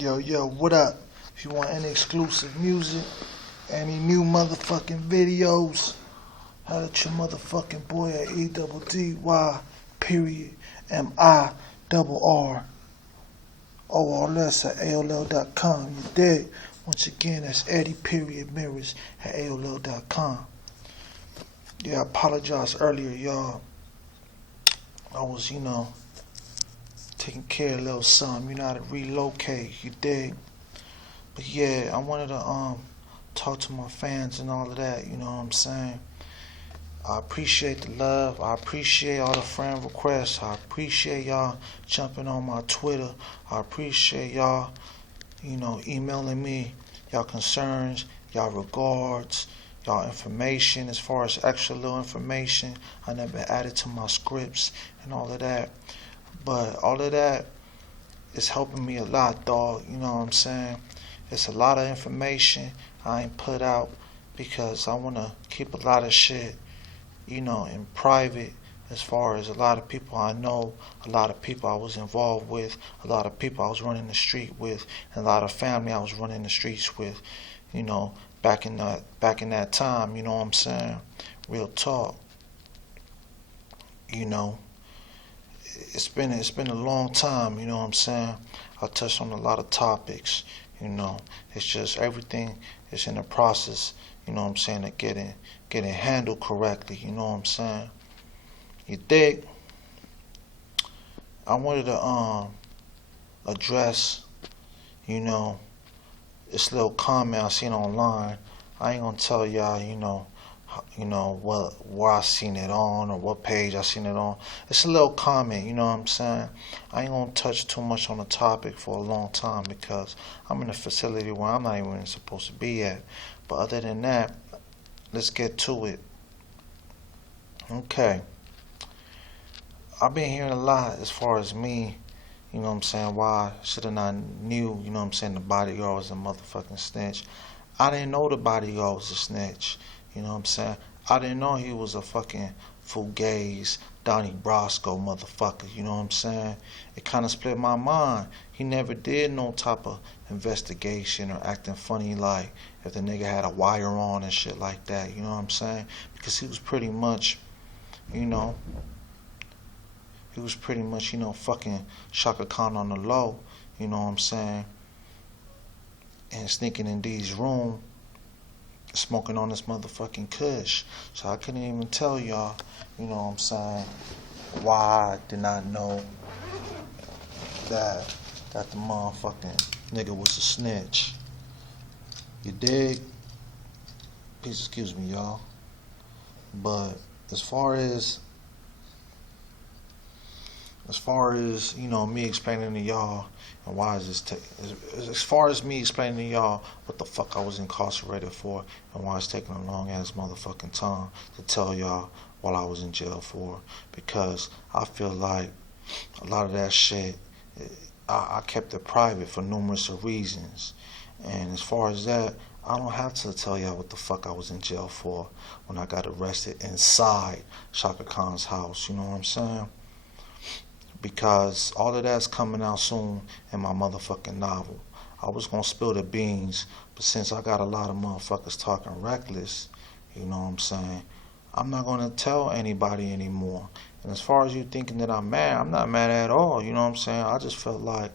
Yo, what up? If you want any exclusive music, any new motherfucking videos, holla at your motherfucking boy at EDDY period MIRRORLS at AOL.com. You dig? Once again, that's Eddie period mirrors at AOL.com. Yeah, I apologize earlier, y'all. I was, taking care of a little something, how to relocate, you dig? But yeah, I wanted to talk to my fans and all of that, you know what I'm saying? I appreciate the love. I appreciate all the friend requests. I appreciate y'all jumping on my Twitter. I appreciate y'all, emailing me y'all concerns, y'all regards, y'all information as far as extra little information I never added to my scripts and all of that. But all of that is helping me a lot, dog. You know what I'm saying? It's a lot of information I ain't put out because I want to keep a lot of shit, in private, as far as a lot of people I know, a lot of people I was involved with, a lot of people I was running the street with, and a lot of family I was running the streets with, back in that time, you know what I'm saying? Real talk. It's been a long time, you know what I'm saying? I touched on a lot of topics, It's just everything is in the process, you know what I'm saying, of getting handled correctly, you know what I'm saying? You dig? I wanted to address, this little comment I seen online. I ain't gonna tell y'all, where I seen it on or what page I seen it on. It's a little comment, you know what I'm saying? I ain't gonna touch too much on the topic for a long time because I'm in a facility where I'm not even supposed to be at. But other than that, let's get to it. Okay. I've been hearing a lot as far as me, you know what I'm saying, why should have not knew, you know what I'm saying, the bodyguard was a motherfucking snitch. I didn't know the bodyguard was a snitch. You know what I'm saying? I didn't know he was a fucking fugazi, Donnie Brasco motherfucker. You know what I'm saying? It kind of split my mind. He never did no type of investigation or acting funny like if the nigga had a wire on and shit like that. You know what I'm saying? Because he was pretty much, fucking Chaka Khan on the low. You know what I'm saying? And sneaking in D's room, smoking on this motherfucking kush. So I couldn't even tell y'all, you know what I'm saying, why I did not know that the motherfucking nigga was a snitch. You dig? Please excuse me, y'all. But as far as me explaining to y'all and why is this as far as me explaining to y'all what the fuck I was incarcerated for and why it's taking a long ass motherfucking time to tell y'all what I was in jail for, because I feel like a lot of that shit I kept it private for numerous of reasons. And as far as that, I don't have to tell y'all what the fuck I was in jail for when I got arrested inside Chaka Khan's house, you know what I'm saying? Because all of that's coming out soon in my motherfucking novel. I was gonna spill the beans, but since I got a lot of motherfuckers talking reckless, you know what I'm saying, I'm not gonna tell anybody anymore. And as far as you thinking that I'm mad, I'm not mad at all, you know what I'm saying? I just felt like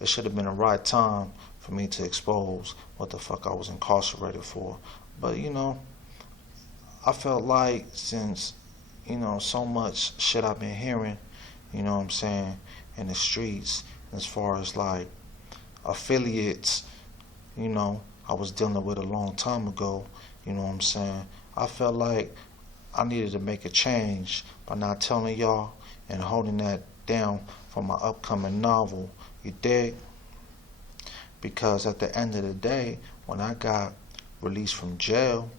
it should have been the right time for me to expose what the fuck I was incarcerated for. But, I felt like since, so much shit I've been hearing, you know what I'm saying, in the streets, as far as like affiliates, I was dealing with a long time ago, you know what I'm saying, I felt like I needed to make a change by not telling y'all and holding that down for my upcoming novel, you dig? Because at the end of the day, when I got released from jail,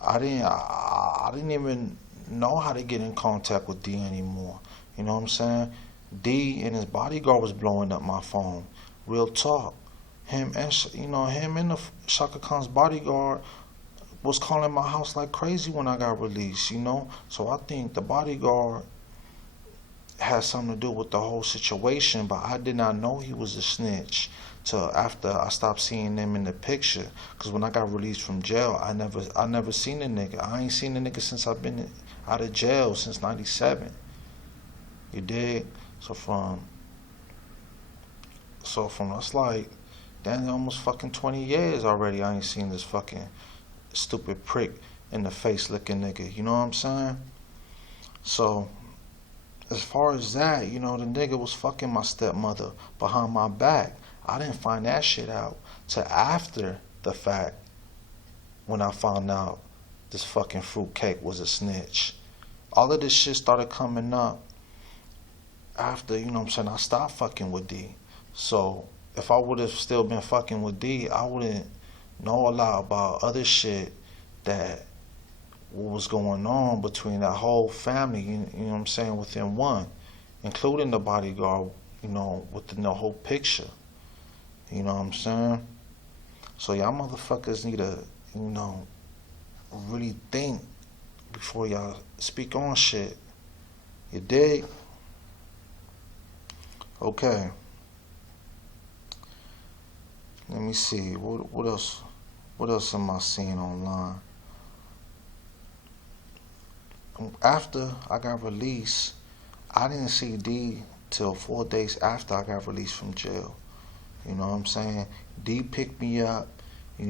I didn't even know how to get in contact with D anymore. You know what I'm saying? D and his bodyguard was blowing up my phone. Real talk. Him and the Chaka Khan's bodyguard was calling my house like crazy when I got released, So I think the bodyguard has something to do with the whole situation, but I did not know he was a snitch till after I stopped seeing them in the picture. Cause when I got released from jail, I never seen the nigga. I ain't seen the nigga since I've been out of jail since '97. You dig? So from that's like, damn, almost fucking 20 years already. I ain't seen this fucking stupid prick in the face looking nigga. You know what I'm saying? So as far as that, the nigga was fucking my stepmother behind my back. I didn't find that shit out till after the fact when I found out this fucking fruitcake was a snitch. All of this shit started coming up after, I stopped fucking with D. So if I would have still been fucking with D, I wouldn't know a lot about other shit that what was going on between that whole family, within one, including the bodyguard, within the whole picture. You know what I'm saying? So y'all motherfuckers need to, really think before y'all speak on shit. You dig? Okay. Let me see. What else? What else am I seeing online? After I got released, I didn't see D till 4 days after I got released from jail. You know what I'm saying? D picked me up, we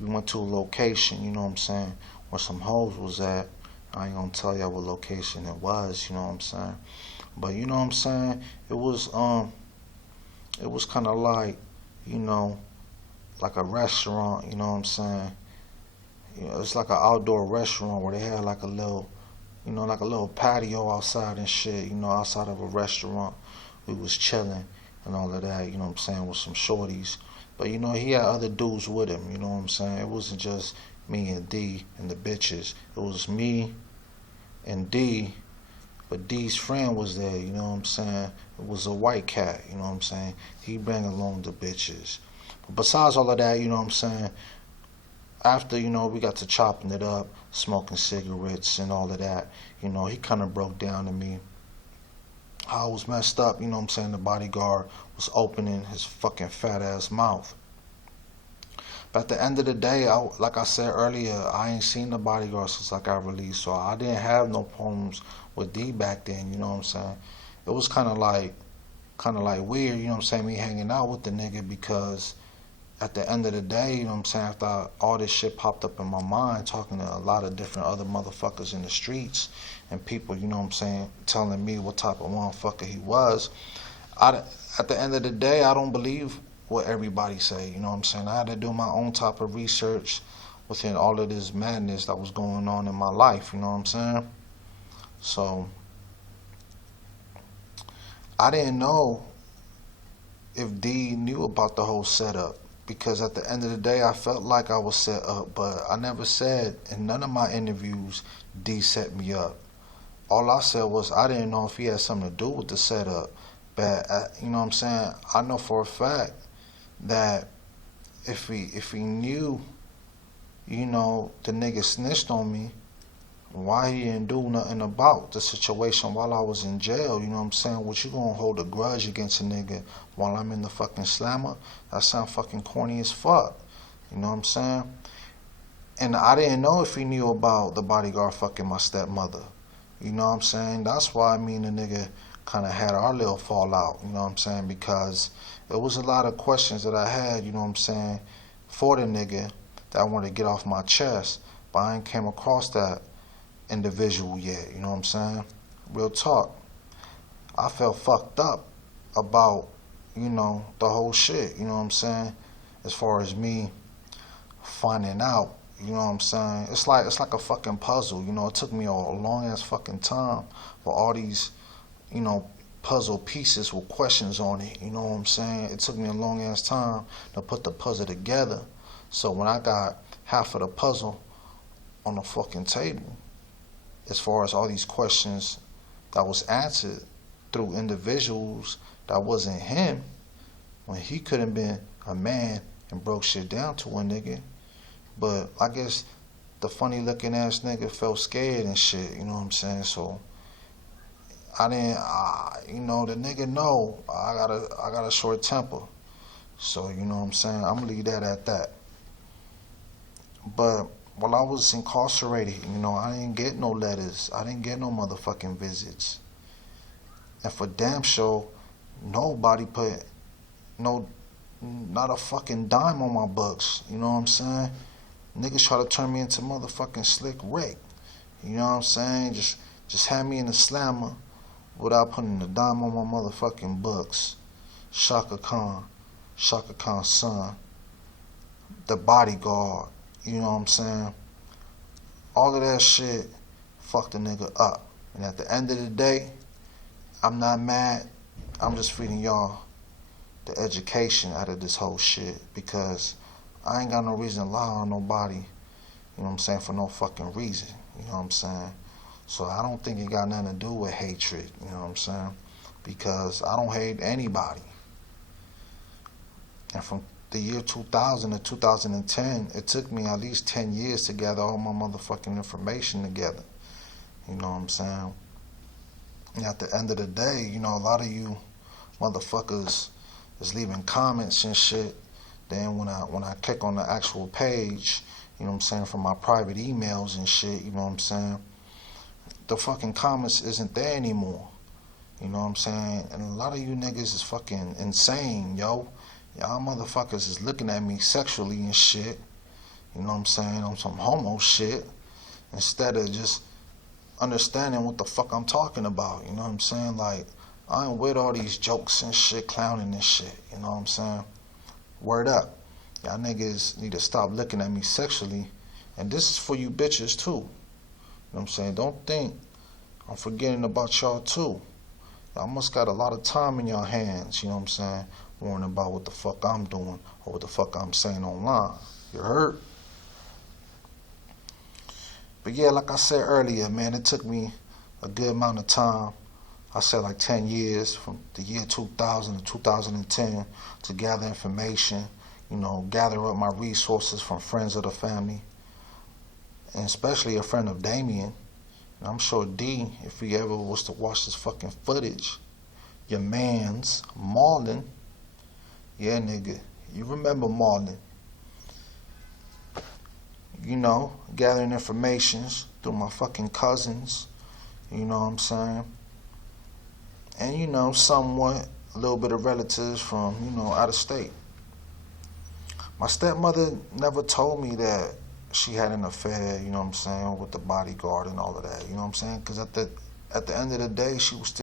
went to a location, where some hoes was at. I ain't gonna tell y'all what location it was, you know what I'm saying? But you know what I'm saying? It was kinda like, like a restaurant, you know what I'm saying? It's like an outdoor restaurant where they had like a little, like a little patio outside and shit, outside of a restaurant. We was chilling and all of that, with some shorties. But, he had other dudes with him, you know what I'm saying? It wasn't just me and D and the bitches. It was me and D, but D's friend was there, you know what I'm saying? It was a white cat, you know what I'm saying? He bring along the bitches. But besides all of that, you know what I'm saying? After, we got to chopping it up, smoking cigarettes and all of that, he kind of broke down to me. I was messed up, the bodyguard was opening his fucking fat ass mouth. But at the end of the day, like I said earlier, I ain't seen the bodyguard since I got released, so I didn't have no problems with D back then, you know what I'm saying? It was kind of like weird, me hanging out with the nigga, because at the end of the day, after all this shit popped up in my mind, talking to a lot of different other motherfuckers in the streets and people, telling me what type of motherfucker he was, at the end of the day, I don't believe what everybody say, I had to do my own type of research within all of this madness that was going on in my life, So, I didn't know if D knew about the whole setup, because at the end of the day, I felt like I was set up, but I never said in none of my interviews D set me up. All I said was I didn't know if he had something to do with the setup, but I know for a fact that if he knew, the nigga snitched on me, why he didn't do nothing about the situation while I was in jail, What, you gonna hold a grudge against a nigga while I'm in the fucking slammer? That sound fucking corny as fuck, And I didn't know if he knew about the bodyguard fucking my stepmother, That's why me and the nigga kind of had our little fallout, because there was a lot of questions that I had, for the nigga that I wanted to get off my chest, but I ain't came across that individual yet, Real talk. I felt fucked up about, the whole shit, as far as me finding out, It's like a fucking puzzle, It took me a long ass fucking time for all these, puzzle pieces with questions on it, It took me a long ass time to put the puzzle together. So when I got half of the puzzle on the fucking table, as far as all these questions that was answered through individuals that wasn't him, when he could have been a man and broke shit down to a nigga. But I guess the funny looking ass nigga felt scared and shit, So I didn't, the nigga know I got a short temper, So, you know what I'm saying? I'm gonna leave that at that. But while I was incarcerated, I didn't get no letters. I didn't get no motherfucking visits. And for damn sure, nobody put no, not a fucking dime on my books. You know what I'm saying? Niggas try to turn me into motherfucking Slick Rick. You know what I'm saying? Just have me in the slammer without putting a dime on my motherfucking books. Chaka Khan's son, the bodyguard. You know what I'm saying? All of that shit fucked the nigga up. And at the end of the day, I'm not mad. I'm just feeding y'all the education out of this whole shit because I ain't got no reason to lie on nobody, you know what I'm saying, for no fucking reason, you know what I'm saying? So I don't think it got nothing to do with hatred, you know what I'm saying? Because I don't hate anybody. And from the year 2000 to 2010, it took me at least 10 years to gather all my motherfucking information together, you know what I'm saying? And at the end of the day, a lot of you motherfuckers is leaving comments and shit. Then when I click on the actual page, you know what I'm saying, from my private emails and shit, you know what I'm saying, the fucking comments isn't there anymore. You know what I'm saying? And a lot of you niggas is fucking insane, yo. Y'all motherfuckers is looking at me sexually and shit. You know what I'm saying? On some homo shit. Instead of just understanding what the fuck I'm talking about. You know what I'm saying? Like, I ain't with all these jokes and shit, clowning and shit. You know what I'm saying? Word up. Y'all niggas need to stop looking at me sexually. And this is for you bitches too. You know what I'm saying? Don't think I'm forgetting about y'all too. Y'all must got a lot of time in your hands, you know what I'm saying? Worrying about what the fuck I'm doing or what the fuck I'm saying online. You heard? But yeah, like I said earlier, man, it took me a good amount of time. I said like 10 years, from the year 2000 to 2010, to gather information, gather up my resources from friends of the family, and especially a friend of Damien. And I'm sure D, if he ever was to watch this fucking footage, your man's Marlon, yeah, nigga, you remember Marlon, gathering information through my fucking cousins, you know what I'm saying? And, somewhat, a little bit of relatives from, out of state. My stepmother never told me that she had an affair, you know what I'm saying, with the bodyguard and all of that, you know what I'm saying? Because at the end of the day, she was still